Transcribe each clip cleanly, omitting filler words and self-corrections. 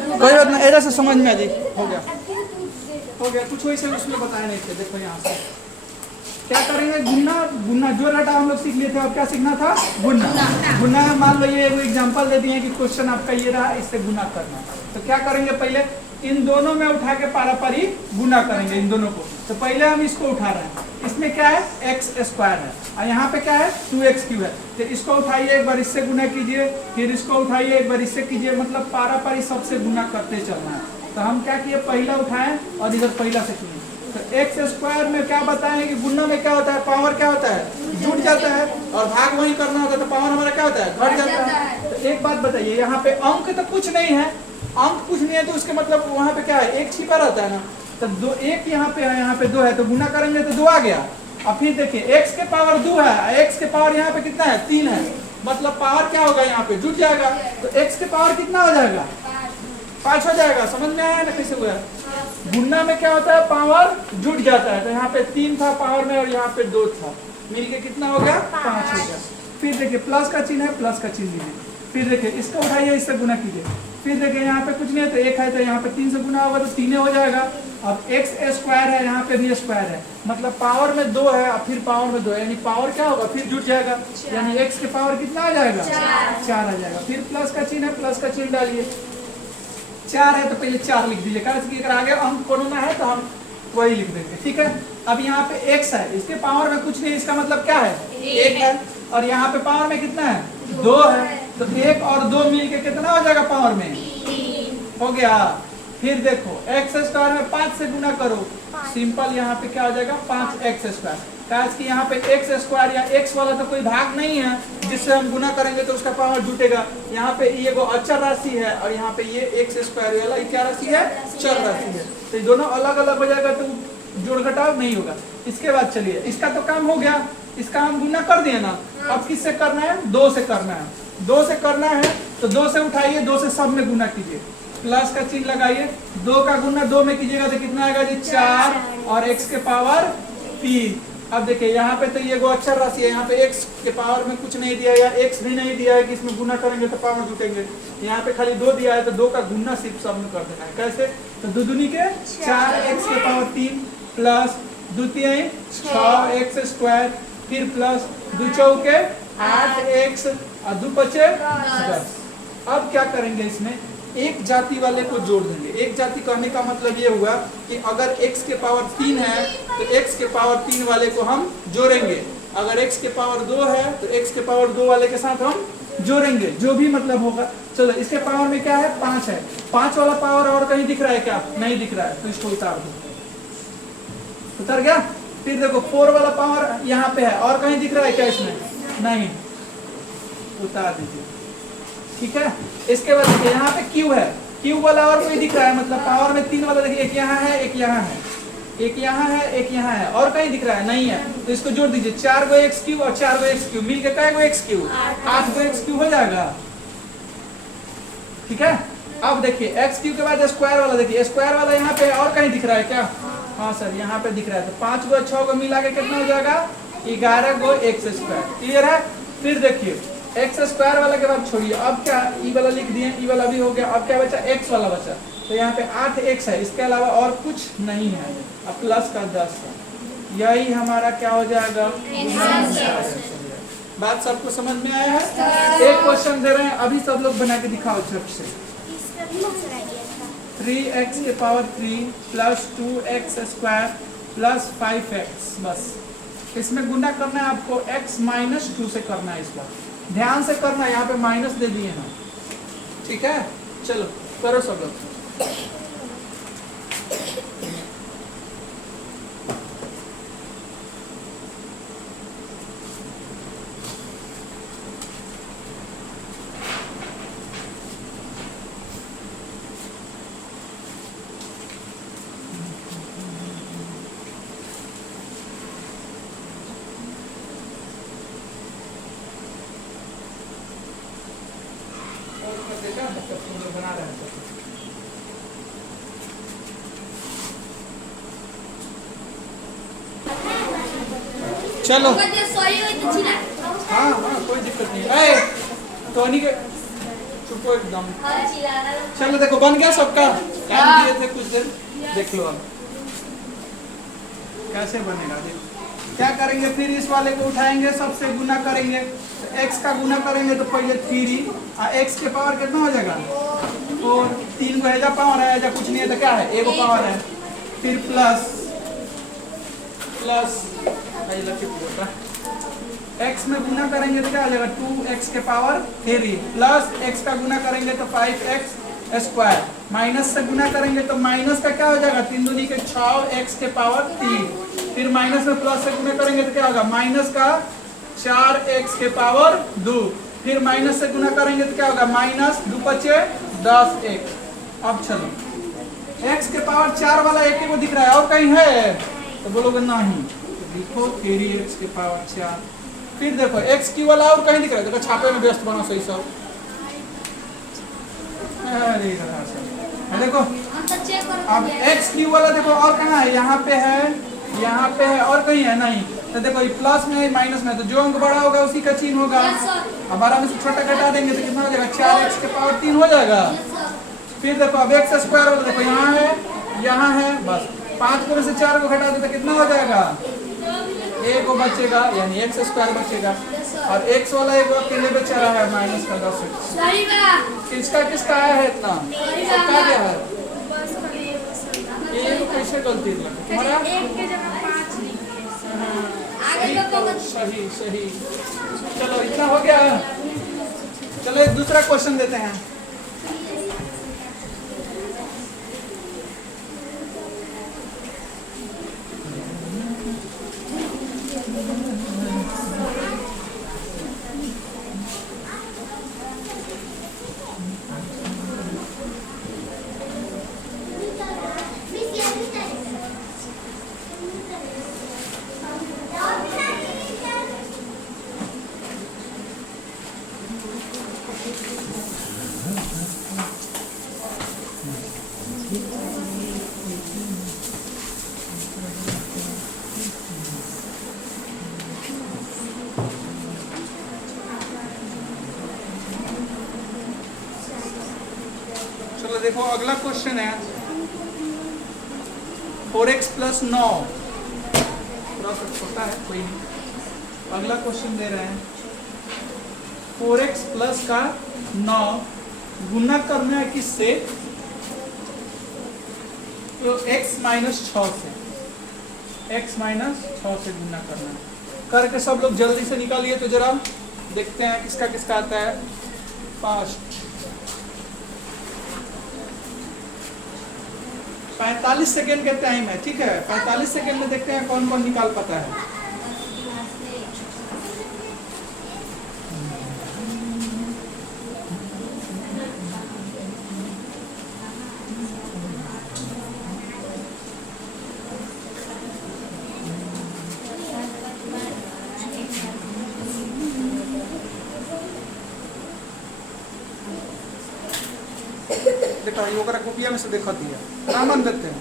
कोई बात नहीं, ऐसा से समझ में आ जाए। हो गया कुछ वैसे उसमें बताया नहीं थे। देखो यहाँ से क्या करेंगे, गुना गुना जो रटा हम लोग सीख लिए थे। अब क्या सीखना था, गुना। गुना मान लो ये एग्जांपल दे दिए कि क्वेश्चन आपका ये रहा, इससे गुना करना। तो क्या करेंगे, पहले इन दोनों में उठा के पारापारी गुना करेंगे इन दोनों को। तो पहले हम इसको उठा रहे हैं, इसमें क्या है एक्स स्क्वायर है और यहाँ पे क्या है 2x³ है। तो इसको उठाइए एक बार, इससे गुना कीजिए, फिर इसको उठाइए एक बार, इससे कीजिए, मतलब पारापारी सबसे गुना करते चलना है। तो हम क्या किए, पहला उठाएं और इधर पहला से किए। तो x² में क्या बताएं कि गुना में क्या होता है, पावर क्या होता है, जुट जाता है, और भाग वही करना होता है तो पावर हमारा क्या होता है, घट जाता है। तो एक बात बताइए, यहाँ पे अंक तो कुछ नहीं है, अंक कुछ नहीं है, तो उसके मतलब वहाँ पे क्या है, एक छिपा रहता है ना। तो दो, एक यहाँ पे है, यहाँ पे 2 है, तो गुना करेंगे तो 2 आ गया। अब फिर देखिए x के पावर 2 है, x के पावर यहाँ पे कितना है, 3 है, मतलब पावर क्या होगा, यहाँ पे जुट जाएगा। तो x के पावर कितना हो जाएगा, 5 हो जाएगा। समझ में आया ना कैसे हुआ। गुना में क्या होता है, पावर जुट जाता है। तो यहाँ पे 3 था पावर में और यहाँ पे 2 था, मिलके कितना हो गया, 5 हो गया। फिर देखिए प्लस का चिन्ह है, प्लस का चिन्ह लीजिए। फिर देखिए इसको उठाइए, इससे गुना कीजिए। फिर देखिए यहाँ पे कुछ नहीं है तो 1 है, तो यहाँ पे 3 से गुना होगा तो 3 हो जाएगा। अब x² है, यहाँ पे भी स्क्वायर है, मतलब पावर में 2 है और फिर पावर में 2 है, यानी पावर क्या होगा, फिर जुट जाएगा, यानी x के पावर कितना आ जाएगा, 4 आ जाएगा। फिर प्लस का चिन्ह है, प्लस का चिन्ह डालिए। 4 है तो पहले 4 लिख दीजिए, कारण कि अगर आगे अंक कोना है तो हम वही लिख देंगे, ठीक है। अब यहाँ पे x है, इसके पावर में कुछ नहीं, इसका मतलब क्या है, 1 है, और यहाँ पे पावर में कितना है, 2 है, तो 1 और 2 मिलके कितना हो जाएगा, पावर में 3 हो गया। फिर देखो x² में 5 से गुना करो, सिंपल यहाँ पे क्या हो जाएगा, 5x²। काश कि यहाँ पे x² या x वाला तो कोई भाग नहीं है जिससे हम गुना करेंगे तो उसका पावर जुटेगा। यहाँ पे ये वो अचर राशि है और यहाँ पे ये x² वाला क्या राशि है, चर राशि है। तो ये दोनों अलग अलग हो जाएगा तो जोड़ घटाव नहीं होगा। इसके बाद चलिए, इसका तो काम हो गया, इसका हम गुना कर दिए ना। अब किससे करना है, 2 से करना है। 2 से करना है तो 2 से उठाइए, 2 से सब में गुना कीजिए, प्लस का चिन्ह लगाइए। 2 का गुना 2 में कीजिएगा तो कितना आएगा जी, 4 और x के पावर 3। अब देखिए यहाँ पे तो ये वो अक्षर राशि है, यहाँ पे x के पावर में कुछ नहीं दिया या x भी नहीं दिया है कि इसमें गुना करेंगे तो पावर जुटेंगे। यहाँ पे खाली 2 दिया है तो 2 का गुना सिर्फ सब में कर देना है। कैसे, तो 2 दूनी के 4x के पावर 3 प्लस 2 तिहाई 6x², फिर प्लस 2 चौके 8x और 2 पचे 10। अब क्या करेंगे, इसमें एक जाति वाले को जोड़ देंगे। एक जाति कहने का मतलब ये हुआ कि अगर x के पावर 3 है तो x के पावर 3 वाले को हम जोड़ेंगे, अगर x के पावर 2 है तो x के पावर 2 वाले के साथ हम जोड़ेंगे, जो भी मतलब होगा। चलो इसके पावर में क्या है, 5 है, 5 वाला पावर और कहीं दिख रहा है क्या, नहीं दिख रहा है, तो इसको उतार दो, उतर गया। फिर देखो 4 वाला पावर यहाँ पे है और कहीं दिख रहा है क्या, इसमें नहीं, उतार दीजिए, ठीक है। इसके बाद देखिए यहाँ पे Q है, Q वाला और कोई दिख रहा है, मतलब पावर में 3 वाला देखिए, एक यहाँ है, एक यहाँ है, एक यहाँ है, एक यहाँ है, और कहीं दिख रहा है, नहीं है, तो इसको जोड़ दीजिए। 4 गो x³ और 4 गो x³ मिलके क्या गो x³, 8 गो x³ हो जाएगा, ठीक है। अब देखिए x³ के बाद स्क्वायर वाला, देखिए स्क्वायर वाला यहाँ पे और कहीं दिख रहा है क्या, हाँ सर यहाँ पे दिख रहा है, तो 5 गो 6 गो मिला के कितना हो जाएगा, 11 गो x²। क्लियर है। फिर देखिए x² वाला के बाद छोड़िए, अब क्या ई वाला लिख दिए, ई वाला भी हो गया। अब क्या बचा, x वाला बचा, तो यहाँ पे 8x है, इसके अलावा और कुछ नहीं है। अब प्लस का 10 है, यही हमारा क्या हो जाएगा, बात सबको समझ में आया है। एक क्वेश्चन दे रहे हैं, अभी सब लोग बना के दिखाओ झट से। 3x के power 3 plus 2x² plus 5x, बस इसमें गुना करना है आपको, x - 2 से करना है, इस बार ध्यान से करना है, यहाँ पे माइनस दे दिए ना, ठीक है। चलो करो सब लोग। बना रहे हैं चलो, हाँ हाँ कोई दिक्कत नहीं है। टोनी के चुपो एकदम। चलो देखो बन गया सबका, टाइम दिए थे कुछ देर, देख लो अब कैसे बनेगा। देखो क्या करेंगे, फिर इस वाले को उठाएंगे, सबसे गुना करेंगे। x का गुना करेंगे तो पहले 3 और x के पावर कितना हो जाएगा 4, 3 को एजा पावर है, एजा कुछ नहीं है तो क्या है एगो पावर है, फिर प्लस x में गुना करेंगे तो क्या हो जाएगा 2x के पावर 3 प्लस x का गुना करेंगे तो 5x स्क्वायर, माइनस से गुना करेंगे तो माइनस का क्या हो जाएगा 3 दूनी के 6x के पावर 3, फिर माइनस में प्लस से गुना करेंगे तो क्या होगा माइनस का 4x के पावर 2, फिर माइनस से गुना करेंगे तो क्या होगा माइनस 2 बचे 10x। अब चलो x के पावर 4 वाला एक ही को दिख रहा है और कहीं है तो बोलोगे नहीं, लिखो 3x के पावर 4। फिर देखो x की वाला और कहीं दिख रहा है, देखो छापे में व्यस्त बनो सही सब। देखो अब x की वाला देखो और कहाँ है, यहाँ पे है और कहीं है नहीं, तो देखो ये प्लस में माइनस में, तो जो अंक बड़ा होगा उसी का चिन्ह होगा। अब 12 में से छोटा घटा देंगे तो कितना हो जाएगा 4x के पावर 3 हो जाएगा। फिर देखो अब x स्क्वायर होगा, देखो यहाँ है बस 5 में से 4 को घटा दे तो कितना हो जाएगा एक को बचेगा, यानी x स्क्वायर बचेगा, और x वाला एक अकेले बचा रहा है माइनस का 10x। किसका आया है इतना, सबका क्या है ये कैसे गलती तुम्हारा, सही। चलो इतना हो गया, चलो एक दूसरा क्वेश्चन देते हैं। चलो देखो अगला क्वेश्चन है 4x प्लस 9, थोड़ा सा छोटा है कोई नहीं। अगला क्वेश्चन दे रहे हैं 4x प्लस का 9 गुना करना है किससे, तो x माइनस 6 से, x माइनस 6 से गुना करना है। करके सब लोग जल्दी से निकालिए तो जरा देखते हैं किसका किसका आता है। फास्ट 45 सेकेंड का टाइम है, ठीक है 45 सेकेंड में देखते हैं कौन कौन निकाल पाता है। देखो ये ओकरा कॉपिया में से देखा दिया रामन देते हैं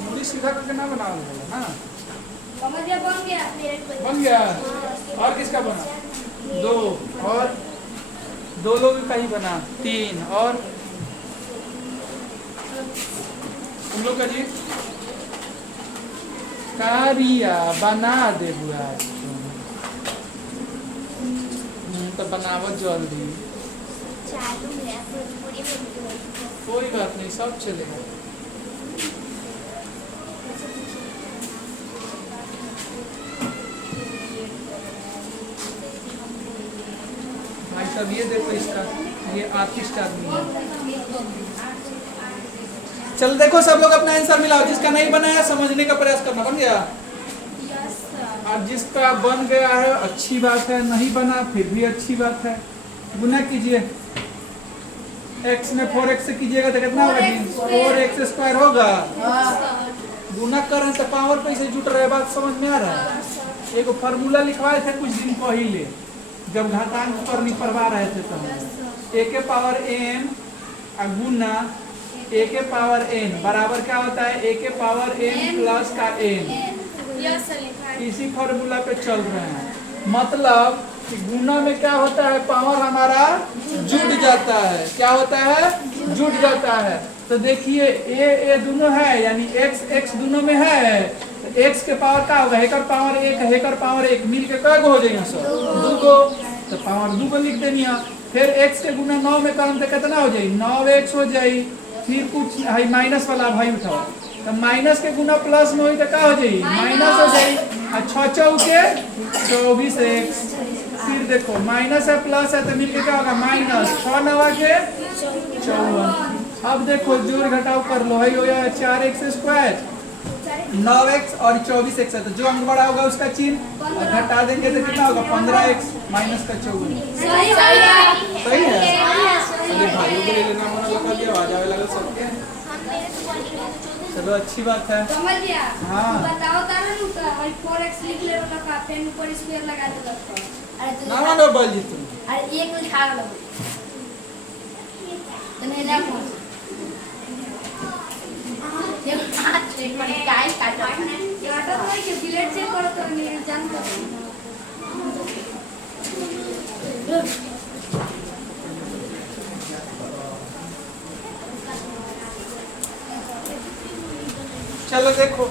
मूली सीधा करके ना बनाओ ना, बन गया। और किसका बना 2, और 2 लोग का ही बना 3, और तुम लोग का जी कारिया बना दे बुआ तो बनावत जल्दी, कोई बात नहीं सब चलेगा। भाई साहब ये देखो इसका, ये आर्टिस्ट आदमी है। चल देखो सब लोग अपना आंसर मिलाओ, जिसका नहीं बना है समझने का प्रयास करना। बन गया और जिसका बन गया है अच्छी बात है, नहीं बना फिर भी अच्छी बात है। गुना कीजिए, x में 4x से कीजिएगा तो कितना होगा 4x स्क्वायर होगा। गुना कर रहे हैं तो पावर कैसे जुट रहा है, बात समझ में आ रहा है। एक फार्मूला लिखवाए थे कुछ दिन पहले जब घातांक पर निपरवा रहे थे तब, a के पावर n गुना a के पावर n बराबर क्या होता है a के पावर n प्लस का n। इसी फार्मूला पे चल रहे हैं, मतलब कि गुना में क्या होता है, पावर हमारा जुड़ जाता है। क्या होता है, जुड़ जाता है। तो देखिए ए दोनों है, यानी एक्स एक्स दोनों में है। तो एक्स के पावर क्या होगा, हेकर पावर 1 हेकर पावर 1 मिल के क्या हो जाएगा सर, 2 को। तो पावर 2 को लिख देनी है। फिर एक्स के गुना 9 में करम तो कितना हो जाए, 9x हो जाए। फिर कुछ है माइनस वाला भाई उठाओ, तो माइनस के गुना प्लस में हो तो क्या हो जाए, माइनस हो जाए। और 6 चौके 24x। फिर देखो माइनस है प्लस है तो मिलके क्या होगा, माइनस 6 9 के 54। अब देखो जोड़ घटाव कर लो, है हो गया 4x², 9x और 24x है। तो जो अंक बड़ा होगा उसका चिन्ह और घटा देंगे तो कितना होगा, 15x माइनस का 54। सही है। अरे भाइयों को ले लेना मना लगा दिया, आवाज आवे लगा सबके। चलो अच्छी बात है। समझ गया। हाँ बताओ तारा नु तो भाई 4x लिख ले वाला का पेन ऊपर स्क्वायर लगा दे लगता। अरे ना ना बोल जी तुम। अरे एक लिखा लो तो नहीं ना फोन ये हाथ से पर काय काटो काटो तो कि डिलीट चेक करो तो नहीं जानता। चलो देखो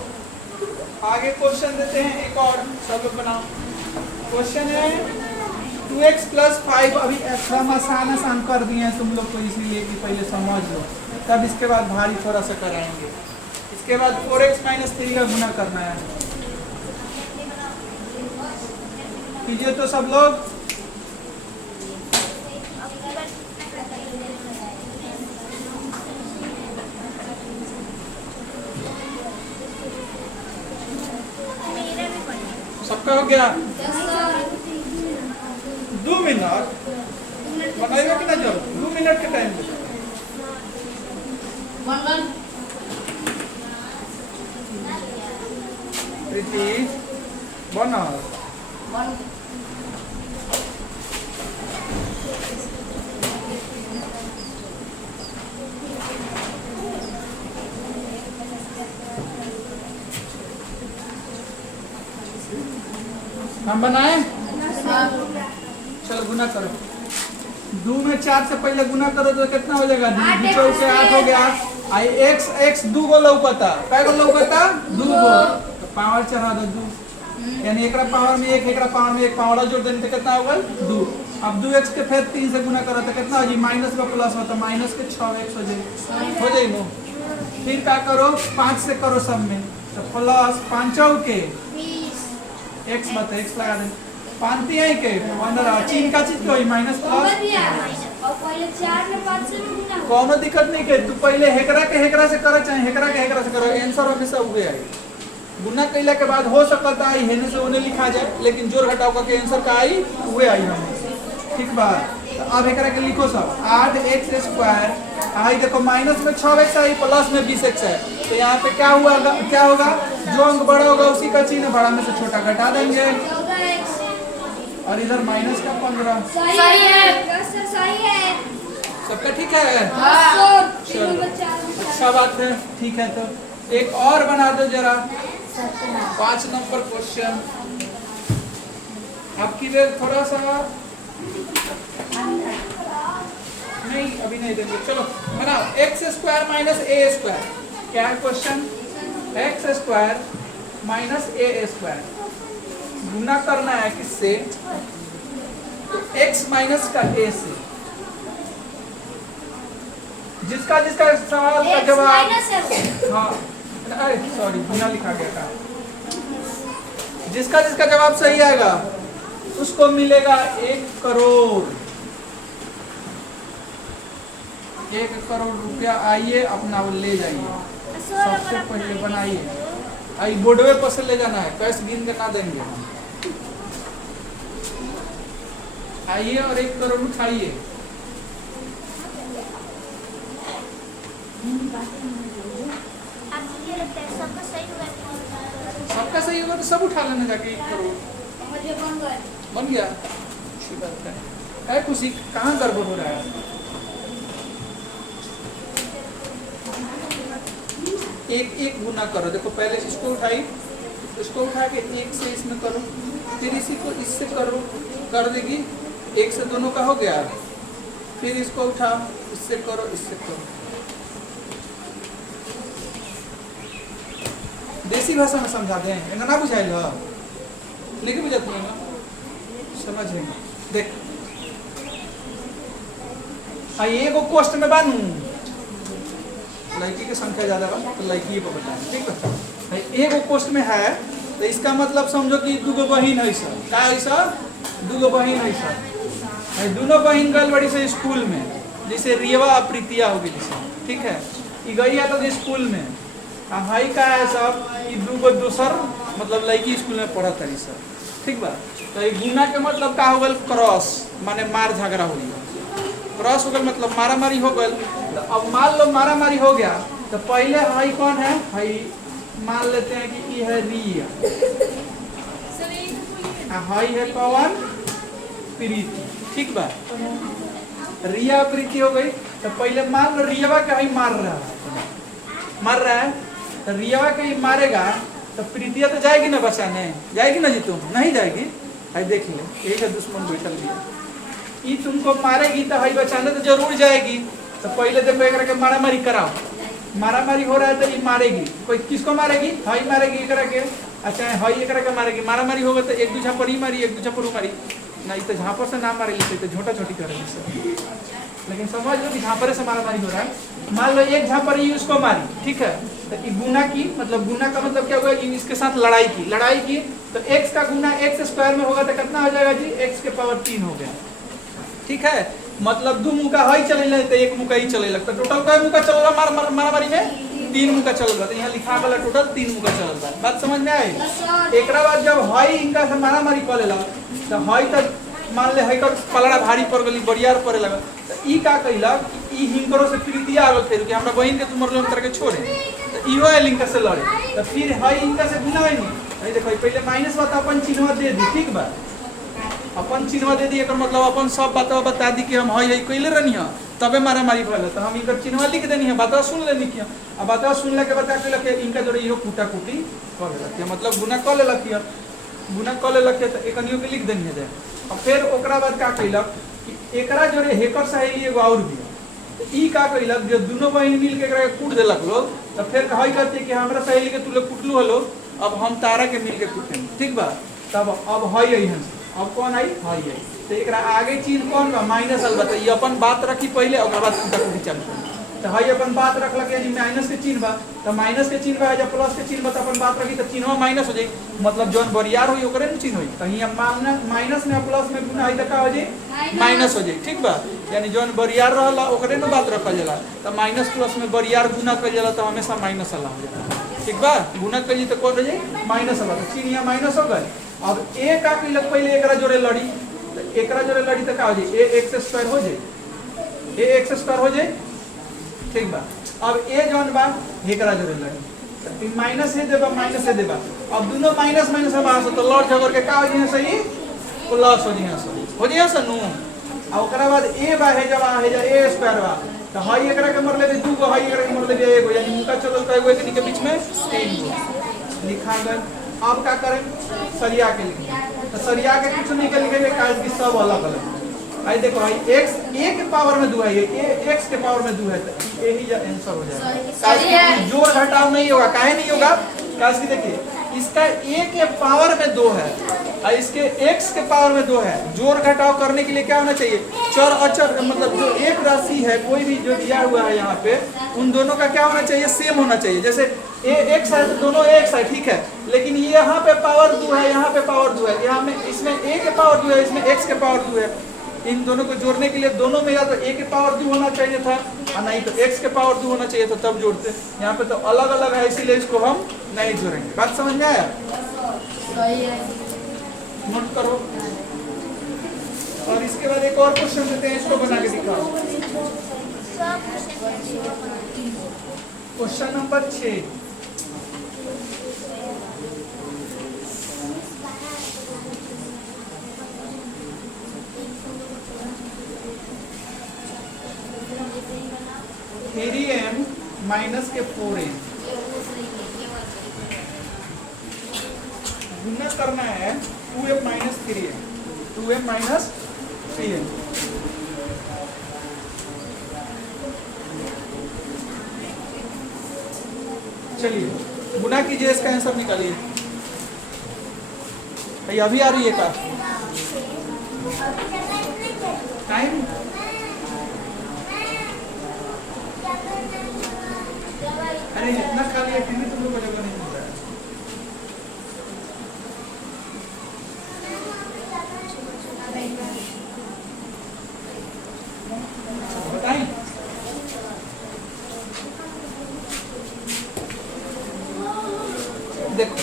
आगे क्वेश्चन देते हैं एक और, सब लोग बनाओ। क्वेश्चन है 2x + 5। अभी हम आसान आसान कर दिए हैं तुम लोग को, इसीलिए कि पहले समझ लो, तब इसके बाद भारी थोड़ा सा कराएंगे। इसके बाद 4x - 3 का गुना करना है। कीजिए तो सब लोग। सबका हो गया। 2 मिनट बनाइएगा कि ना, जरूर 2 मिनट के टाइम दे। प्रीति बना हम बनाए। चलो गुना करो। 2 में 4 से पहले गुना करो तो कितना हो जाएगा, 2 चौके 8 हो गया। आई x 2 गो लौकता, कै गो लौकता, 2 गो। तो पावर चढ़ा दो 2, यानी एकरा पावर में 1 एकरा पावर में 1 पावर जोड़ देने तो कितना होगा, 2। अब 2x के फिर 3 से गुना करो तो कितना हो जाए, माइनस का प्लस हो तो माइनस के 6x हो जाए नो। फिर क्या करो, 5 से करो सब में, तो प्लस 5 के x बता, x लगा दे। 5 है के 15 चीन का चीज कोई माइनस प्लस और पहले 4 में 5 से गुना कोनो दिक्कत नहीं के। तू पहले हेकरा के हेकरा से करो, चाहे हेकरा के हेकरा से करो, आंसर हमेशा उगे आई। गुना कैला के बाद हो सकता है हेने से उन्हें लिखा जाए, लेकिन जोड़ घटाव का के आंसर का आई उगे आई हमें। ठीक बात। तो अब हेकरा के लिखो सब 8x²। आई देखो माइनस में 6x आई, प्लस में 20x है। तो यहाँ पे क्या हुआ, क्या होगा, जो अंक बड़ा होगा उसी का चिन्ह बड़ा में से छोटा घटा देंगे। 14x और इधर माइनस का 15। सही है सर, सही है। सबका ठीक है। हाँ चलो अच्छा बात है, ठीक है। तो एक और बना दो जरा, 5 नंबर क्वेश्चन। आपकी देर थोड़ा सा नहीं, अभी नहीं देंगे। चलो बनाओ, x² - a²। क्या है क्वेश्चन, x² - a²। गुना करना है किससे, तो x माइनस का a से। जिसका जिसका सवाल का जवाब, हाँ सॉरी गुना लिखा गया था। जिसका जिसका जवाब सही आएगा उसको मिलेगा 1 करोड़। 1 करोड़ रुपया। आइए अपना वो ले जाइए, सबसे पहले बनाइए। आई बोर्डवे पर से ले जाना है, कैश गिन के ना देंगे। आइए और 1 करोड़ उठाइए। सबका सही होगा तो सब उठा लेना जाके 1 करोड़। बन गया, अच्छी बात है। है खुशी, कहाँ गड़बड़ हो रहा है। एक एक गुना करो। देखो पहले इसको उठाई, इसको उठा के एक से इसमें करो, फिर इसी को इससे करो, कर देगी, एक से दोनों का हो गया। फिर इसको उठाओ, इससे करो, इससे करो। देसी भाषा में समझा दें, एना ना बुझाइल ह लेकिन बुझत नहीं ना, समझ रहे देख। एगो कोष्ट में बानू लड़की की संख्या ज्यादा बा तो लड़की को बताएं, ठीक है। एगो कोष्ट में है तो इसका मतलब समझो कि दूगो बहिन है सर, का है सर, दूगो बहिन है सर। दोनों बहिन गल बड़ी से स्कूल में, जैसे रियवा और प्रीतिया होगी जैसे, ठीक है। ये गई है तो स्कूल में, हाई का है सब, ये दूगो दूसर मतलब लड़की स्कूल में पढ़ा तरी सर, ठीक बा। तो ये गुना के मतलब का हो गल क्रॉस, माने मार झगड़ा हो गया, क्रॉस हो गल मतलब मारा मारी हो गल। तो अब मान लो मारा मारी हो गया तो पहले हाई कौन है, हाई मान लेते हैं कि ये है रिया, हाई है कौन, प्रीति, ठीक बा। रिया प्रीति हो गई तो पहले मान लो रियावा का ही मार रहा है, तो रियावा का ही मारेगा तो प्रीतिया तो जाएगी ना बचाने, जाएगी ना जी, तुम नहीं जाएगी। हाई देख ले, एक है दुश्मन बैठल दिया, ये तुमको मारेगी तो हाई बचाने तो जरूर जाएगी। तो पहले देखो एक के मारा मारी कराओ, मारा मारी हो रहा है तो ये मारेगी, कोई किसको मारेगी, हाई मारेगी एक के, अच्छा हाई एक के मारेगी, मारा मारी होगा तो एक दूसरा पर ही मारी, एक दूसरा पर मारी, नहीं तो झापर से ना मारे तो झोटा छोटी करेगी सर। लेकिन समझ लो कि झापरे से मारा मारी हो रहा है, मान लो एक झापर ही उसको मारी, ठीक है। तो ये गुना की मतलब, गुना का मतलब क्या होगा, इसके साथ लड़ाई की तो x का गुना x स्क्वायर में होगा तो कितना हो जाएगा जी, x के पावर 3 हो गया, ठीक है। मतलब दो मुका हाई चले तो एक मुका ही चले लगता, टोटल कई मुका चल मारा मारी में 3 मुका चल रहा, तो यहाँ लिखा वाला टोटल 3 मुका चल रहा है। बात समझ में आई। एक बाद जब हाई इनका से मारा मारी कर लेला तो हाई तक मान ले हाई का पलड़ा भारी पड़ गई, बरियार पड़े लगा, तो ई का कहला ई हिंकरो से प्रीतिया आ गल, फिर कि हमरा बहन के तुम मरलो हम करके छोड़े, तो इहो है लिंक से लड़े, तो फिर हाई इनका से गुना है नहीं देखो, पहले माइनस बात अपन चिन्ह दे दी, ठीक बा, अपन चिन्ह दे दी, मतलब अपन सब बात बता दी कि हम हाई कैले रहनी है, तबे मारा मारी भल, तो हम इनका चिन्ह लिख देनी है, बात सुन लेनी है, अब बात सुनने के बता के इनका जोड़े इहो कूटा कूटी कर लेलक, मतलब गुना कर लेलक, गुना कर लेलक तो एकनियो के लिख देनी है। और फिर ओकरा बाद का कैलक कि एकरा जोड़े हेकर सहेली एगो और भी, तो ई का कैलक जो दोनों बहन मिल के एकरा कूट देलक लोग, तो फिर कही करती कि हमरा सहेली के तू लोग कुटलू हलो, अब हम तारा के मिल के कुटें, ठीक बा। तब अब हाई आई है, अब कौन आई, हाई आई, तो एकरा आगे चिन्ह कौन बा, माइनस अलबा, तो ये अपन बात रखी पहले, ओकरा बाद कूटा कूटी चालू, तो हाई अपन बात रखलक यानी माइनस के चिन्ह बा, तो माइनस के चिन्ह बा जब प्लस के चिन्ह बा, तो अपन बात रखी तो चिन्ह माइनस हो जाई, मतलब जौन बरियार होई ओकरे में चिन्ह होई, तो यहाँ माइनस में प्लस में गुना है तो का हो जाई, माइनस हो जाई, ठीक बा। यानी जौन बरियार रहला ओकरे में बात रखल जाला, तो माइनस प्लस में बरियार गुना कइल जाला तो हमेशा माइनस वाला हो जाला, ठीक बा। गुना कइल तो कौन हो जाई, माइनस वाला, तो चिन्ह यहाँ माइनस हो गए। अब ए का कइलक पहले एकरा जोड़े लड़ी, तो एकरा जोड़े लड़ी तो का हो जाई, ए एक्स स्क्वायर हो जाई, ए एक्स स्क्वायर हो जाई, ठीक बा। अब ए जौन बा एकरा जोड़े लड़ी, माइनस है देबा, माइनस है देबा, अब दोनों माइनस माइनस है बाहर से, तो लड़ झगड़ के का हो जाई सही, प्लस हो जाई सनु। आ ओकरा बाद ए बा है जब आ है जा ए स्क्वायर बा, तो हाई एकरा के मर लेबे 2 गो, हाई एकरा के मर लेबे 1 गो, यानी मुका चलल कई गो के बीच में 3 गो लिखा गल। अब का करें, सरिया के लिखें, तो सरिया के कुछ नहीं के लिखेंगे, काहे कि सब अलग अलग। आई देखो भाई x a के पावर में 2 है, ये x के पावर में 2 है, तो यही आंसर हो जाएगा। जोड़ घटाव नहीं होगा, काहे नहीं होगा, काहे कि देखिए इसका a के पावर में 2 है और इसके x के पावर में 2 है। जोड़ घटाव करने के लिए क्या होना चाहिए, चर अचर, मतलब जो एक राशि है कोई भी जो दिया हुआ है यहाँ पे, उन दोनों का क्या होना चाहिए, सेम होना चाहिए। जैसे x है तो दोनों x है, ठीक है, लेकिन ये यहाँ पे पावर 2 है, यहाँ पे पावर 2 है, यहाँ में इसमें a के पावर 2 है, इसमें x के पावर 2 है। इन दोनों को जोड़ने के लिए दोनों में या तो a के पावर 2 होना चाहिए था और नहीं तो x के पावर 2 होना चाहिए था, तब जोड़ते। यहाँ पे तो अलग अलग है, इसीलिए इसको हम नहीं जोड़ेंगे। बात समझ में आया, नोट करो। और इसके बाद एक और क्वेश्चन देते हैं, इसको बना के दिखाओ। क्वेश्चन नंबर 6, -3m के 4m गुना करना है 2m minus 3m, 2m minus 3m। चलिए गुना कीजिए, इसका आंसर निकालिए। भाई अभी आ रही है क्लास टाइम? अरे इतना खाली है फिर भी तुम लोग को जगह नहीं मिल रहा है। बताएं देखो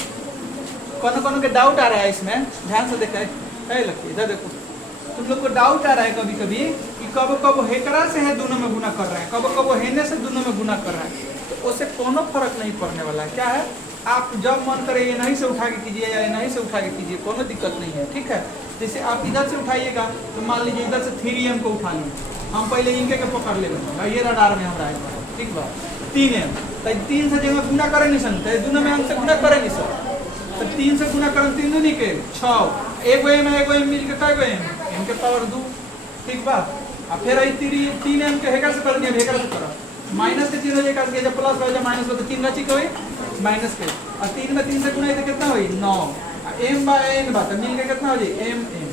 कौन के डाउट आ रहा है इसमें, ध्यान से देखा है लड़की इधर देखो। तुम लोग को डाउट आ रहा है कभी कभी कि कब हेकरा से है दोनों में गुना कर रहे हैं, कब हेने से दोनों में गुना कर रहे हैं, तो उससे कोनो फर्क नहीं पड़ने वाला है। क्या है, आप जब मन करे ये नहीं से उठा के कीजिए या ये नहीं से उठा के कीजिए, कोनो दिक्कत नहीं है। ठीक है, जैसे आप इधर से उठाइएगा तो मान लीजिए इधर से 3m को उठा लिए, हम पहले इनके के पकड़ लेंगे, ये रडार में हमारा है। ठीक बा 3m, तो 3 से जगह गुना करे नहीं सकते, दोनों में हमसे गुना करे नहीं सर, तो 3 से गुना करें 3 दूनी के 6, एगो m मिल के कई m के पावर 2। ठीक बा, अब फिर आई 3m के हेकर से कर दिया, हेकर से करो माइनस के चिन्ह लेकर के जब प्लस हो जाए माइनस हो तो 3 बची कोई माइनस के, और 3 में 3 से गुना तो कितना हुई 9, m बाय n बात मिल के कितना हो जाए m m,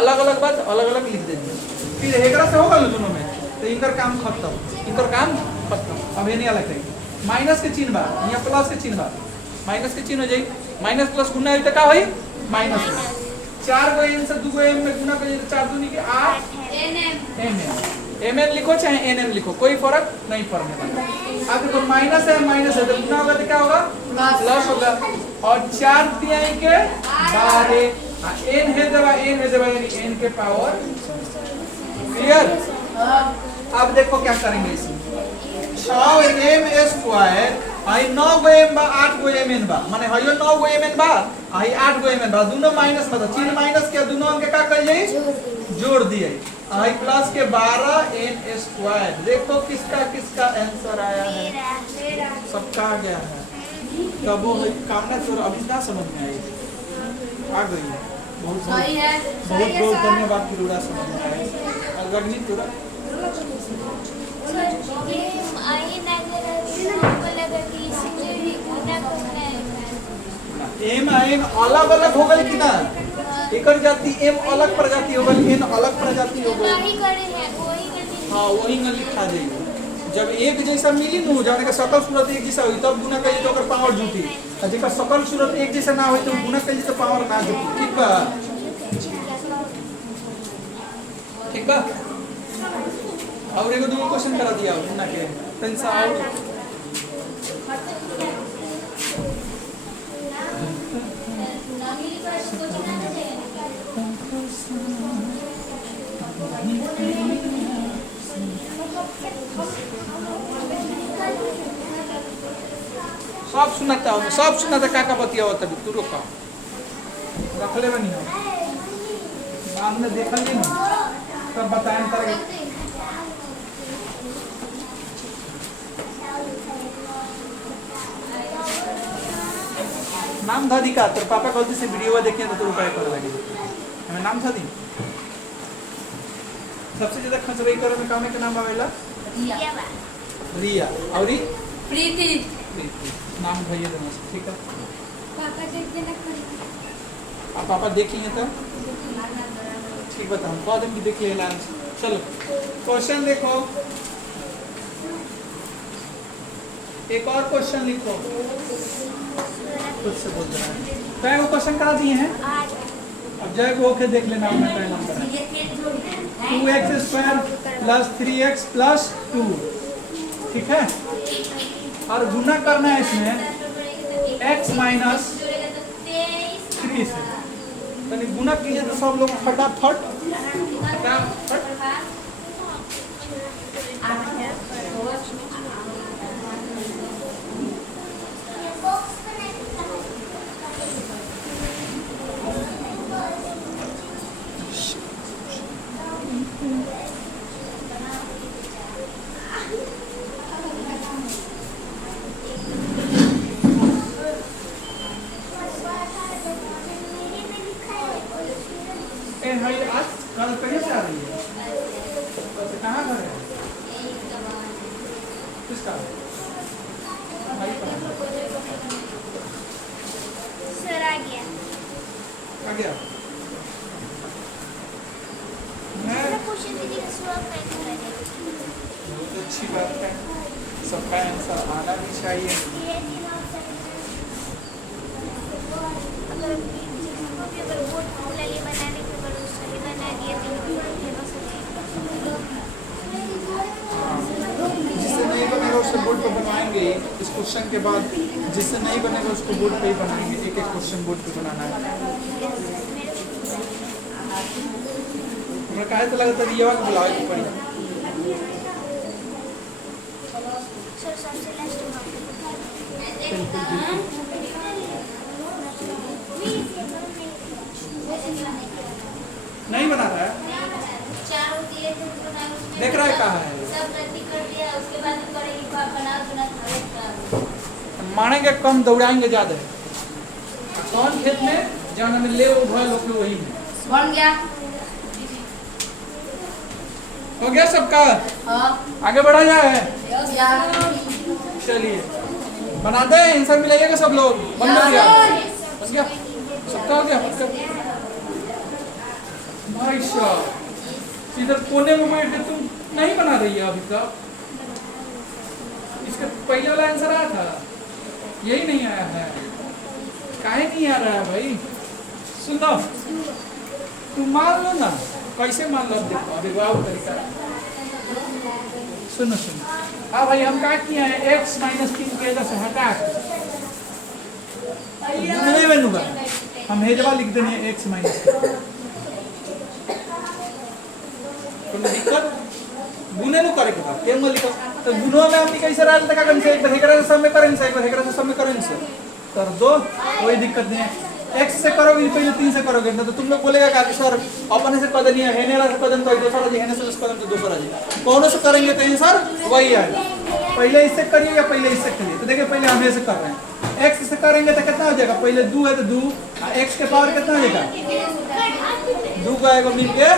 अलग अलग बात अलग अलग लिख देंगे। फिर हेकरा से होगा दोनों में, तो इनका काम खत्म, इनका काम खत्म। अब ये नहीं अलग रहेगी, माइनस के चिन्ह बा यहाँ प्लस के चिन्ह बा, माइनस के चिन्ह हो जाए, माइनस प्लस गुना है तो क्या हुई माइनस। 4 गो n से 2 गो m में गुना करिए तो 4 दूनी के 8 mm लिखो चाहे nm लिखो, कोई फर्क नहीं पड़ने वाला। अब देखो माइनस है तो गुना होगा तो क्या होगा प्लस होगा, और 4 तिहाई के 12, n है जब यानी n के पावर। क्लियर? अब देखो क्या करेंगे इसमें, 6m स्क्वायर आई 9 गो m बा 8 गो mn बा, माने हयो 9 गो mn बा आई 8 गो mn बा, दोनों माइनस बा, चिन्ह माइनस के दोनों अंक का कर जाई जोड़ दिए, आई प्लस के 12n स्क्वायर। देखो किसका किसका आंसर आया है, सबका आ गया है। तब वो कामना चोर अभी ना समझ में आई, आ गई है। बहुत धन्यवाद किरूड़ा, समझ में आया। अग्नि तुरा एम आइन अलग अलग हो गई कि ना, एक जाति एम अलग प्रजाति हो गई, एन अलग प्रजाति हो गई। हाँ वही न लिखा जाएगा, जब एक जैसा मिली न जाने का सकल सूरत एक जैसा हुई तब गुना करिए तो पावर जुटी, और जेका सकल सूरत एक जैसा ना हुई तो गुना करिए तो पावर ना जुटी। ठीक बा, ठीक बा। और एगो दूसरा क्वेश्चन करा दिया गुना के टेंसा और सब सुनाता हूँ, सब सुनाता का बतिया होता भी तू रोका रख ले बनी हो बाद में देखल नहीं तब बताएं तरह। नाम था दी का तो पापा गलती से वीडियो देखे तो रुपये कर लगे, हमें नाम था दी। सबसे ज्यादा खचरई करे में कौन के नाम आवेला? रिया और प्रीति। नाम भैया देना, ठीक है। पापा देख देना आप पापा देखेंगे तो ठीक बताओ, कह दिन की देख लेना। चलो क्वेश्चन देखो, एक और क्वेश्चन लिखो, खुद से बोल रहा है। कई वो क्वेश्चन करा दिए हैं, अब जय को होके देख लेना। पहला नंबर है 2x² + 3x + 2, ठीक है। और गुना करना है इसमें x - 3 से, यानी गुना कीजिए तो सब लोग फटाफट कहाँ घर है किसका? भाई का सर आ गया। आ गया। मैं क्वेश्चन दीदी का सवाल कैसे करेंगे? बहुत अच्छी बात है, सबका आंसर आना भी चाहिए। ये तीन ऑप्शन है। अगर जिसको भी अगर वोट ले बनाने के बाद उससे बना दिया तो फेमस हो जाएगा। जिससे नहीं बनेगा उससे बोर्ड पे बनवाएंगे। इस क्वेश्चन के बाद जिससे नहीं बनेगा उसको बोर्ड पे ही बनाएंगे। एक एक क्वेश्चन बोर्ड पे बनाना है। हमरा काहे तो लगता है ये वाला बुलाए के पड़ी। सर सबसे लास्ट में नहीं बना रहा है, चारों दिए थे तो ना उसमें देख रहा है कहाँ है। सब गलती कर दिया उसके बाद करेगी बनाओ तो ना मानेंगे कम, दौड़ाएंगे ज्यादा। कौन खेत में जाना में ले वो भय लोग वही में बन गया। हो गया सबका। हाँ आगे बढ़ा जाए। यार चलिए बना दे, आंसर मिलाइएगा सब लोग। बन गया, बन गया, सबका हो गया। भाई साहब इधर कोने में बैठ के तुम नहीं बना रही है अभी तक। इसका पहले वाला आंसर आया था, यही नहीं आया है। काहे नहीं आ रहा है भाई? सुनो तुम मान लो ना, कैसे मान लो? देखो अभी वाव तरीका। सुनो सुनो, हाँ भाई हम क्या किए हैं, x माइनस 3 के इधर से हटा नहीं बनूंगा, हम हेजवा लिख देंगे x माइनस। दिक्कत गुने नु करे के बाद केम लिखो तो गुनो में हम कैसे रहल तक कन से एक बार एकरा से सब में करेंगे, एक बार एकरा से सब में करेंगे से कर दो, कोई दिक्कत नहीं है। x से करोगे पहले 3 से करोगे ना तो तुम लोग बोलेगा कि सर अपने से कदम नहीं है, हेने वाला से कदम तो दूसरा जी, हेने से उस कदम तो दूसरा जी, कौन से करेंगे तो आंसर वही आएगा। पहले इससे करिए या पहले इससे करिए। तो देखिए पहले हम ऐसे कर रहे हैं, x से करेंगे तो कितना हो जाएगा? पहले 2 है तो 2, x के पावर कितना हो जाएगा? 2 का आएगा मिल के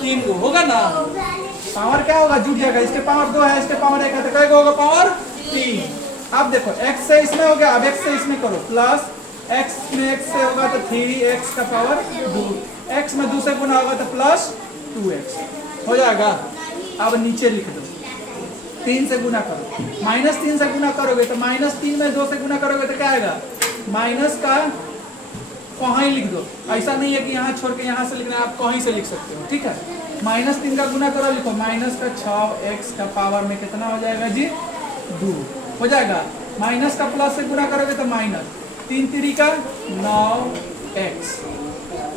3 को होगा ना। पावर क्या होगा? जुट जाएगा। इसके पावर 2 है, इसके पावर 1 है तो क्या होगा? पावर 3। अब देखो x से इसमें हो गया, अब x से इसमें करो प्लस x में x से होगा तो 3x का पावर 2, x में 2 से गुना होगा तो प्लस 2x हो जाएगा। अब नीचे लिख दो, 3 से गुना करो, माइनस 3 से गुना करोगे तो माइनस 3 में 2 से गुना करोगे तो क्या आएगा? माइनस का कहीं लिख दो, ऐसा नहीं है कि यहाँ छोड़ के यहाँ से लिखना है, आप कहीं से लिख सकते हो, ठीक है। माइनस 3 का गुना करो, लिखो माइनस का 6x का पावर में कितना हो जाएगा जी? 2 हो जाएगा। माइनस का प्लस से गुना करोगे तो माइनस 3 3 का 9x,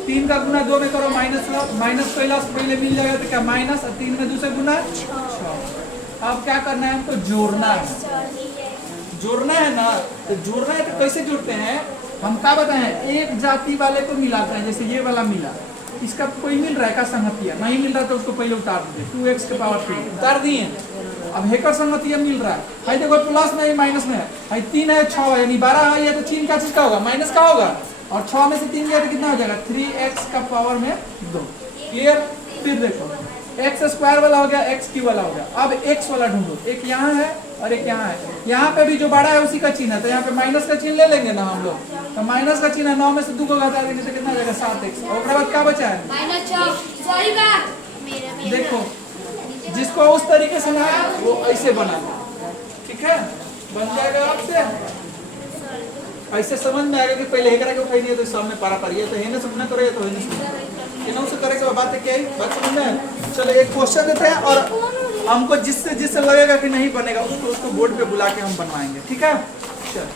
3 का गुना 2 में करो, माइनस पहले मिल जाएगा तो क्या? माइनस 3 में 2 से गुना 6। अब क्या करना है? हमको जोड़ना है, जोड़ना है ना। तो जोड़ना है तो कैसे जोड़ते हैं? हम क्या बताएं, एक जाति वाले को मिलाते हैं, जैसे ये वाला मिला, इसका कोई मिल रहा है का संगतिया नहीं मिल रहा तो उसको पहले उतार दीजिए, 2x के पावर 3 उतार दिए। अब हेकर संगतिया मिल रहा है, भाई देखो प्लस में माइनस में है, भाई 3 है 6 है, यानी 12 है, ये तो 3 का चीज का होगा? माइनस का होगा। और 6 में से 3 गया तो कितना हो जाएगा? 3x का पावर में 2। क्लियर? फिर देखो x स्क्वायर वाला हो गया, x क्यूब वाला हो गया। अब x वाला ढूंढो, एक यहाँ है और एक यहाँ है। यहाँ पे भी जो बड़ा है उसी का चिन्ह है, तो यहाँ पे माइनस का चिन्ह ले लेंगे ना हम लोग। तो माइनस का चिन्ह है, 9 में से 2 को घटा देंगे तो कितना हो जाएगा? 7x। और उसके बाद क्या बचा है? देखो जिसको उस तरीके से ना वो ऐसे बना, ठीक है, बन जाएगा आपसे। ऐसे समझ में आएगा कि पहले हेकरा के उठाई दिए तो सामने पारा पारी है, तो हेने से ना करे तो हेने से करे के बात है क्या है? बात समझ में? चलो एक क्वेश्चन देते हैं और हमको जिससे लगेगा कि नहीं बनेगा उसको बोर्ड पे बुला के हम बनवाएंगे, ठीक है। चलो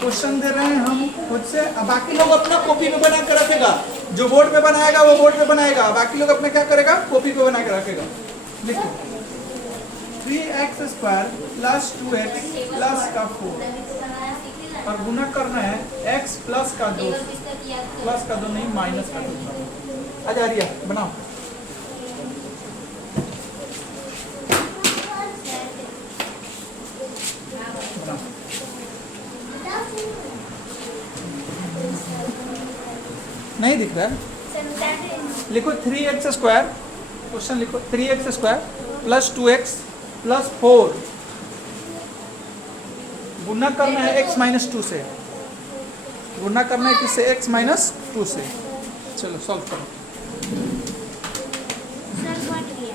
क्वेश्चन दे रहे हैं हम खुद से, अब बाकी लोग अपना कॉपी में बना के रखेगा, जो बोर्ड पे बनाएगा वो बोर्ड पे बनाएगा, बाकी लोग अपने क्या करेगा? कॉपी पे बना के रखेगा। लिखो 3x square plus 2x plus का 4 और गुना करना है x प्लस का 2, प्लस का 2 नहीं माइनस का 2। आजा रिया बनाओ। नहीं दिख रहा है? लिखो 3x स्क्वायर, क्वेश्चन लिखो 3x square plus 2x plus 4 गुना करना है x माइनस 2 से, गुना करना है किससे? x माइनस 2 से। चलो सॉल्व करो। सर कट गया।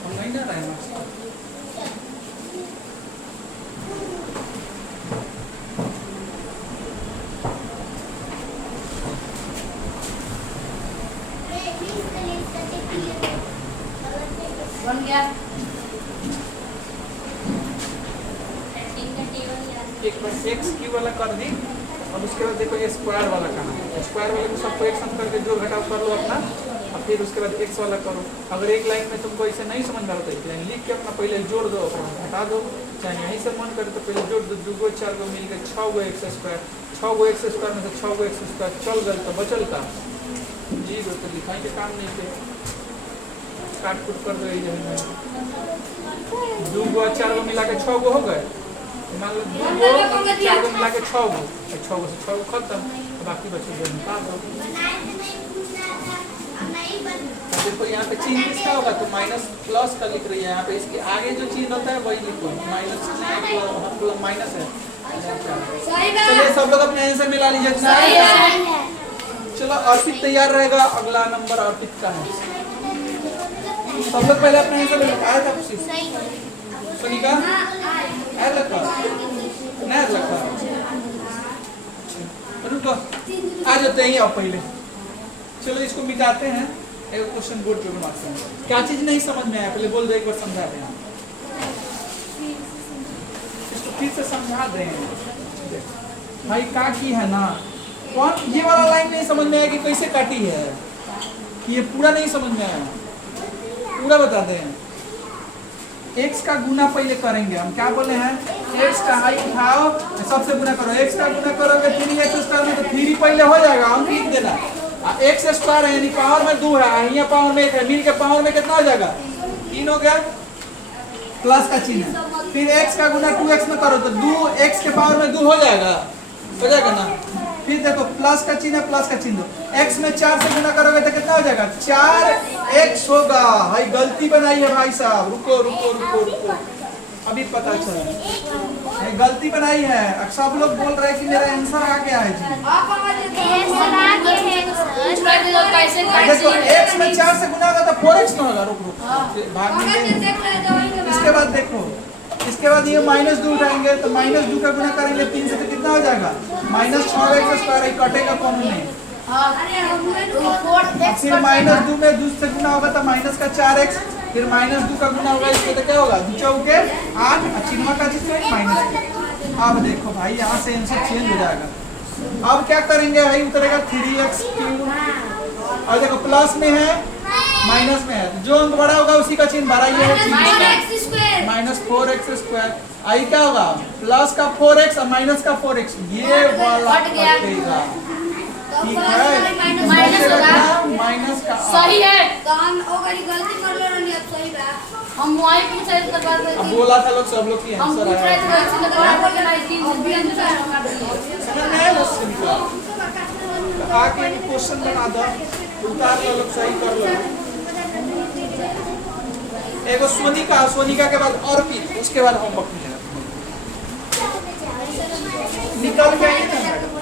हम नहीं जा रहे हैं। बन गया। एक बार x क्यू वाला कर दी, अब उसके बाद देखो ये स्क्वायर वाला करना है। स्क्वायर वाले को सबको एक साथ करके जोड़ घटाव कर लो अपना, और फिर उसके बाद x वाला करो। अगर एक लाइन में तुमको ऐसे नहीं समझ में आता है, लाइन लिख के अपना पहले जोड़ दो, घटा दो, चाहे यहीं से मन करे तो पहले जोड़ दो। 2 को 4 को मिलकर 6 गो x स्क्वायर, 6 गो x स्क्वायर में से 6 गो x स्क्वायर चल गए तो बचल का 0, तो लिखाई के काम नहीं थे, काट कुट कर दो। 2 को 4 को मिला के 6 गो हो गए, मान लो 2 को 4 को मिला के 6 गो, 6 गो से 6 गो खत्म, बाकी बचे जो निकाल दो। देखो यहाँ पे चिन्ह किसका होगा? तो माइनस प्लस का लिख रही है यहाँ पे, इसके आगे जो चिन्ह होता है वही लिखो, माइनस माइनस है। चलिए सब लोग अपने आंसर मिला लीजिए। चलो अर्पित तैयार रहेगा, अगला नंबर अर्पित का है। सब लोग पहले अपने आंसर आया था खुशी सोनिका ऐड लगा नहीं लगा, रुको आ जाते हैं आप पहले। चलो इसको मिटाते हैं, एक क्वेश्चन बोर्ड पे बनाते हैं। क्या चीज नहीं समझ में आया पहले बोल दो, एक बार समझा दें। इसको फिर से समझा दें भाई, का की है ना कौन, ये वाला लाइन नहीं समझ में आया कि कैसे काटी है, कि ये पूरा नहीं समझ में आया, पूरा बता दें। x का गुना पहले करेंगे हम, क्या बोले हैं? x का हाई उठाओ, सबसे गुना करो। x का गुना करोगे 3x स्क्वायर में तो 3 पहले हो जाएगा, हम लिख देना। x स्क्वायर है यानी पावर में 2 है, यहाँ पावर में 1 है, मिल के पावर में कितना हो जाएगा? 3 हो गया, प्लस का चिन्ह है। फिर x का गुना 2x में करो तो 2x के पावर में 2 हो जाएगा ना। फिर देखो प्लस का चिन्ह है, प्लस का चिन्ह x में 4 से गुना करोगे तो कितना हो जाएगा? 4x होगा। भाई गलती बनाई है भाई साहब, रुको रुको रुको रुको, अभी पता चला गलती बनाई है। सब लोग बोल रहे हैं कि मेरा आंसर आ गया है जी। देखो x में 4 से गुना होगा तो 4x में होगा। रुक रुक भाग में, इसके बाद देखो, इसके बाद ये -2 उठाएंगे तो -2 का गुना करेंगे 3 से तो कितना हो जाएगा? -6x स्क्वायर, कटेगा कौन नहीं। फिर -2 में 2 से गुना होगा तो माइनस का 4x, फिर -2 का गुना होगा इसके तो क्या होगा? 2 चौके 8, चिन्ह का चीज माइनस। अब देखो भाई यहाँ से आंसर चेंज हो जाएगा। अब क्या करेंगे भाई? उतरेगा 3x क्यूब, और देखो प्लस में है माइनस में है, जो अंक बड़ा होगा उसी का चिन्ह बड़ा ही है, -4x स्क्वायर। आई क्या होगा? प्लस का 4x और माइनस का 4x, ये वाला कटेगा। ठीक है, माइनस का सही है। तो हम ओकर गलती कर लो नहीं, अब सही बा। हम वही पूछ रहे थे, अब बोला था लोग, सब लोग की हम आंसर पूछ रहे आया। थे गलती तो दोबारा बोल के नहीं, 3 से समझ में आया क्वेश्चन का? आके क्वेश्चन बना दो, उतार लो लोग, सही कर लो। एगो सोनिका के बाद अर्पित, उसके बाद होमवर्क मिलेगा। निकल के आइए ना मैडम,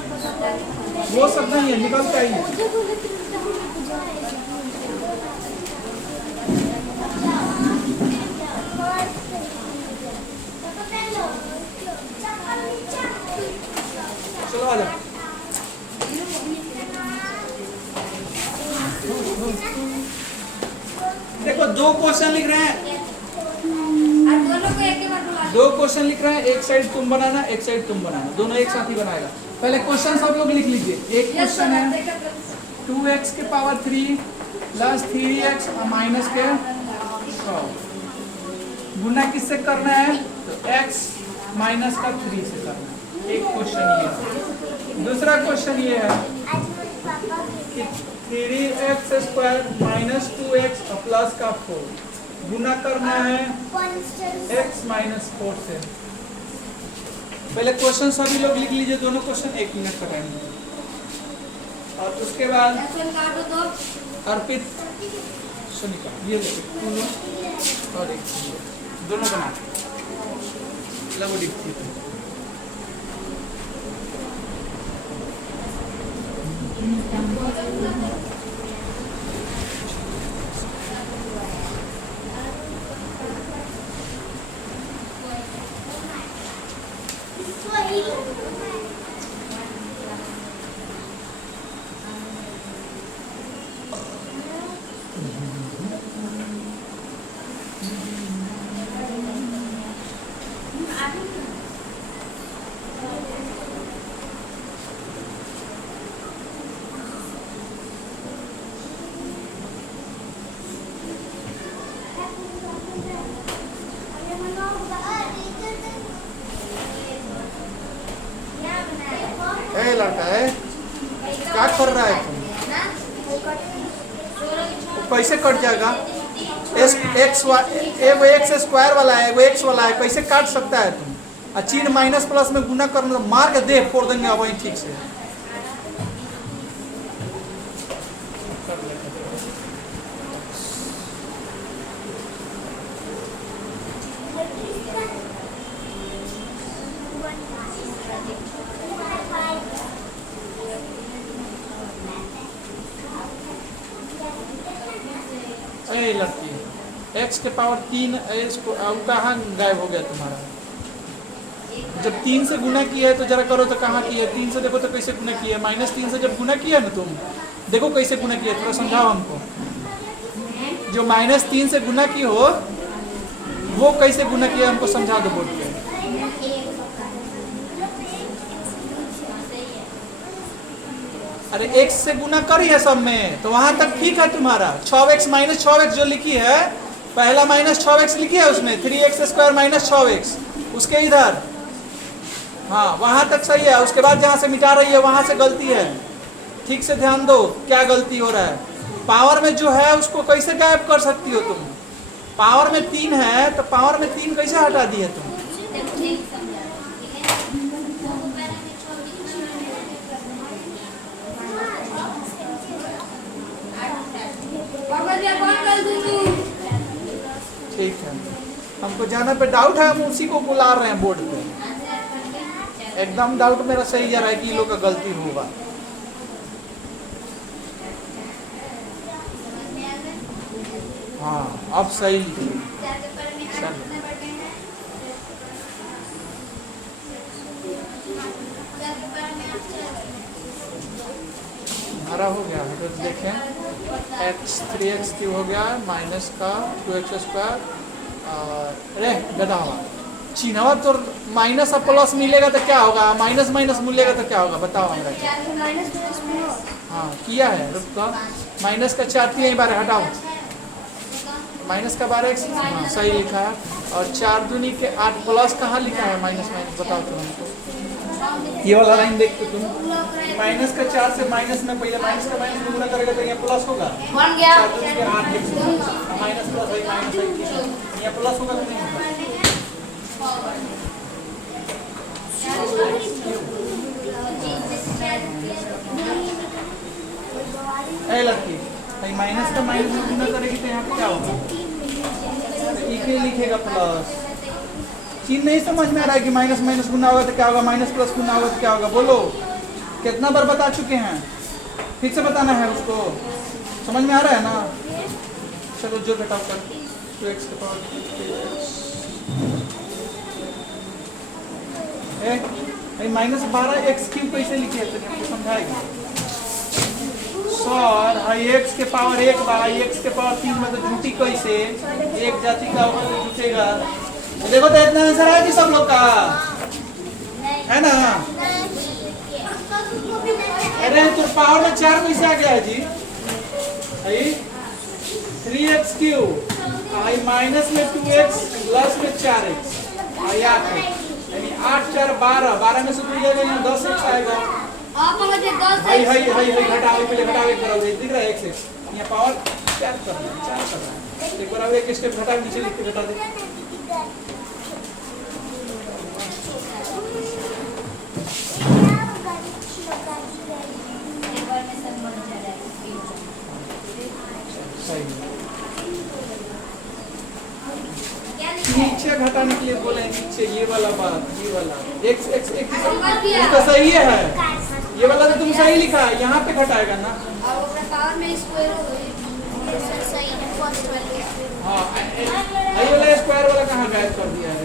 वो सब नहीं है, निकल के आइए। चलो आ जाओ। देखो 2 क्वेश्चन लिख रहे हैं, दोनों को एक ही बार बुला 2 क्वेश्चन लिख रहे हैं, एक साइड तुम बनाना, एक साइड तुम बनाना, दोनों एक साथ ही बनाएगा। पहले क्वेश्चन सब लोग लिख लीजिए। एक क्वेश्चन है 2x के पावर 3 प्लस 3x और माइनस के 6, गुना किससे करना है? तो x माइनस का 3 से करना है। एक क्वेश्चन ये है। दूसरा क्वेश्चन ये है कि 3x² माइनस 2x प्लस का 4 गुना करना है x माइनस 4 से। पहले क्वेश्चन सभी लोग लिख लीजिए, दोनों क्वेश्चन 1 मिनट का टाइम है। और उसके बाद एक्शन काटो तो अर्पित सुनिका ये लो और एक दोनों बना लगो दिखती है। लड़का है क्या कर रहा है तुम? कैसे कट जाएगा? एक्स वो एक्स स्क्वायर वाला है, वो एक्स वाला है, कैसे काट सकता है तुम? चिन्ह माइनस प्लस में गुना करना, मार के दे फोड़ देंगे अब वही ठीक से। लड़की x के पावर 3 कहाँ गायब हो गया तुम्हारा? जब 3 से गुना किया है तो जरा करो तो कहाँ किया है? 3 से देखो तो कैसे गुना किया है? -3 से जब गुना किया ना तुम देखो कैसे गुना किया, थोड़ा समझाओ हमको। जो -3 से गुना की हो वो कैसे गुना किया हमको समझा दो बोल के। अरे x से गुना करी है सब में तो वहां तक ठीक है तुम्हारा। 6x माइनस 6x जो लिखी है, पहला -6x लिखी है उसमें, 3x² माइनस 6x उसके इधर, हाँ वहां तक सही है। उसके बाद जहां से मिटा रही है वहां से गलती है, ठीक से ध्यान दो क्या गलती हो रहा है। पावर में जो है उसको कैसे गायब कर सकती हो तुम? पावर में 3 है तो पावर में 3 कैसे हटा दी है तुम? ठीक है, हमको जाना पे डाउट है, हम उसी को बुला रहे हैं बोर्ड पे। एकदम डाउट मेरा सही जा रहा है कि इन लोग का गलती होगा। हाँ अब सही हमारा हो गया तो देखें, x3x³ हो गया माइनस का 2x²। अरे गधा हुआ चिन्हवा तो माइनस और प्लस मिलेगा तो क्या होगा? माइनस माइनस मिलेगा तो क्या होगा बताओ हमरा। हाँ किया है, रुक तो माइनस का 4 3 बार हटाओ, माइनस का 12x, हाँ सही लिखा है। और 4 दूनी के 8 प्लस कहाँ लिखा है? माइनस माइनस बताओ तुम हमको। ये वाला लाइन देख तो तुम, माइनस का 4 से माइनस में पहले माइनस का माइनस में गुना करेगा तो यहाँ प्लस होगा। बन गया। 4 दूनी के 8 माइनस प्लस है, माइनस है, यहाँ प्लस होगा कि नहीं होगा? ए लड़की माइनस का माइनस में गुना करेगी तो यहाँ पे क्या होगा? तो लिखेगा प्लस। चीन नहीं समझ में आ रहा है कि माइनस माइनस गुना होगा तो क्या होगा, माइनस प्लस गुना होगा तो क्या होगा? बोलो कितना बार बता चुके हैं, फिर से बताना है उसको। समझ में आ रहा है ना? चलो जो घटाओ कर 2x के पावर 3x -12x³ कैसे लिखे है तो समझाएगा सर। x के पावर 1 बा, x के पावर 3 में तो झूठी कैसे? एक जाति का होगा तो झूठेगा। देखो तो इतना आंसर है कि सब लोग का है ना? अरे तो पावर में 4 कैसे आ गया है जी? 3x³ माइनस में 2x प्लस में 4x याद है, यानी 4 12, 12 में से 2 जाएगा, यहाँ 10 एक्स आएगा। आप अगर ये 10 हाई घटावे पहले घटावे करोगे, दिख रहा है x एक्स, यहाँ पावर 4 कर रहा है, 4 कर रहा है। एक बार अब एक स्टेप घटा नीचे लिख के बता दे। सही। नीचे घटाने के लिए बोले, नीचे ये वाला बात, ये वाला x x x तो सही है, ये वाला तो तुम सही लिखा है, यहाँ पे घटाएगा ना। और अपने पावर में स्क्वायर हो गई। सही है, फर्स्ट वाले। हाँ, ये वाला स्क्वायर वाला कहाँ गायब कर दिया है?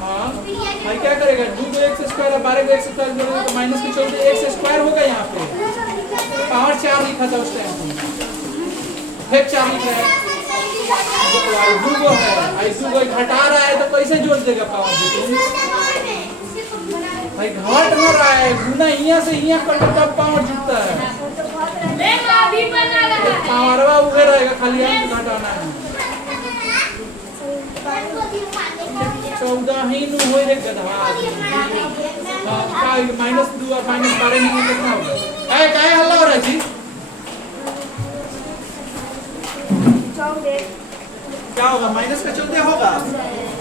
हाँ, भाई क्या करेगा? 2 x स्क्वायर 12 x स्क्वायर जोड़ेगा तो माइनस के चलते x स्क्वायर होगा यहाँ पे। पावर 4 लिखा था उस टाइम पे, फिर 4 लिखा है। दूगो है, दूगो घटा रहा है तो कैसे जोड़ देगा पावर? भाई घट न रहा है, गुना यहाँ से यहाँ कर तब पावर जुटता है। पावरवा उगे रहेगा, खाली अंक घटाना है। 14 ही नु होई रे गधा। हां माइनस 2 और माइनस 12 में कितना होगा? काय हल्ला हो रहा है जी? क्या होगा? माइनस का 14 होगा।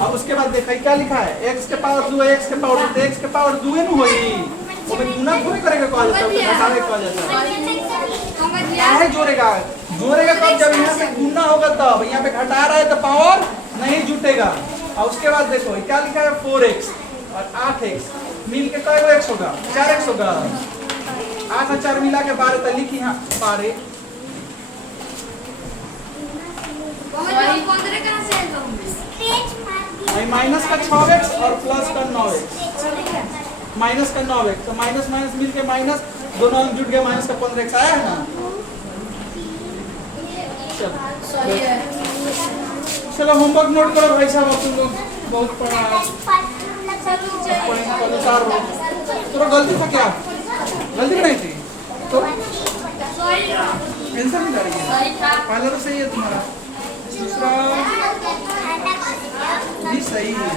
अब उसके बाद देखा क्या लिखा है? x के पावर 2 x के पावर 2, x के पावर 2 नु होई। वो में गुना थोड़ी करेगा, कॉल जाता है, घटावे कॉल जाता है। क्या है जोड़ेगा? जोड़ेगा कब? जब यहाँ पे गुना होगा तब। यहाँ पे घटा रहा है तो पावर नहीं जुटेगा। और उसके बाद देखो क्या लिखा है? 4x और 8x मिल के कितना x होगा? 4x होगा। 8 और 4 मिला के 12 तक लिखी यहाँ 12। माइनस का 6x और प्लस का 9x, माइनस का 9x, तो माइनस माइनस मिल के माइनस, दोनों अंक जुट गए, माइनस का 15x आया है ना। चलो होमवर्क नोट करो भाई साहब, आप तुम लोग बहुत पढ़ा है। तो गलती था क्या? गलती नहीं थी तो आंसर नहीं आ रही है। पहला तो सही है तुम्हारा, दूसरा भी सही है,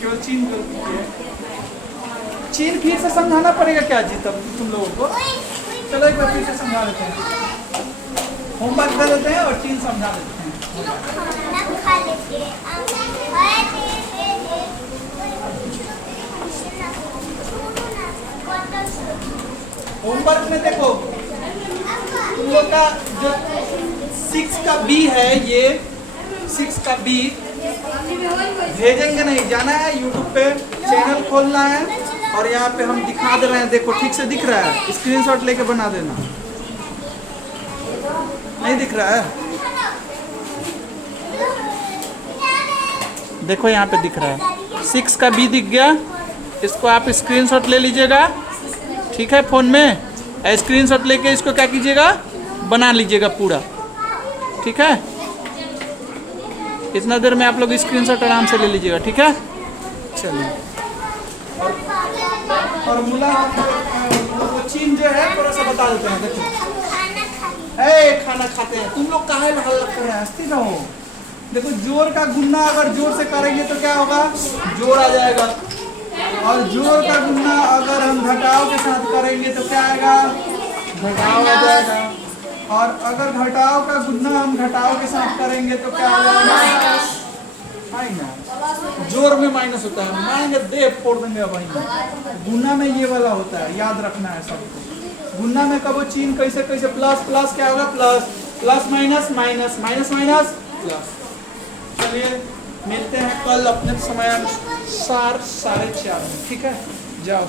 केवल चीन गलती है। चीन फिर से समझाना पड़ेगा क्या जी तब तुम लोगों को? चलो एक बार फिर से समझा देते हैं, होमवर्क कर देते हैं और चीन समझा देते हैं। होमवर्क में देखो तुम लोग का जो 6 का बी है, ये 6 का बी भेजेंगे नहीं, जाना है यूट्यूब पे चैनल खोलना है और यहाँ पे हम दिखा दे रहे हैं। देखो ठीक से दिख रहा है, स्क्रीनशॉट लेके बना देना। नहीं दिख रहा है? देखो यहाँ पे दिख रहा है, 6 का बी दिख गया। इसको आप स्क्रीनशॉट ले लीजिएगा, ठीक है, फ़ोन में स्क्रीनशॉट लेके इसको क्या कीजिएगा? बना लीजिएगा पूरा, ठीक है। इतना देर में आप लोग स्क्रीनशॉट आराम से ले लीजिएगा, ठीक है। चलिए, और मुला चीन जो है थोड़ा सा बता देते हैं। देखो खाना खाते हैं, तुम लोग काहे हल्ला कर रहे हैं? हंसती रहो। देखो जोर का गुन्ना अगर जोर से करेंगे तो क्या होगा? जोर आ जाएगा। और जोर का गुन्ना अगर हम घटाव के साथ करेंगे तो क्या आएगा? घटाव आ जाएगा। और अगर घटाव का गुन्ना हम घटाव के साथ करेंगे तो क्या आ जाएगा? माइनस। जोर में माइनस होता है, माइनस दे फोड़ देंगे भाई। गुन्ना में ये वाला होता है, याद रखना है सबको। गुन्ना में कबो चीन कैसे कैसे प्लस प्लस क्या होगा? Plus plus minus minus minus minus plus. चलिए मिलते हैं कल अपने समय अनुसार 4:30 में, ठीक है। जाओ।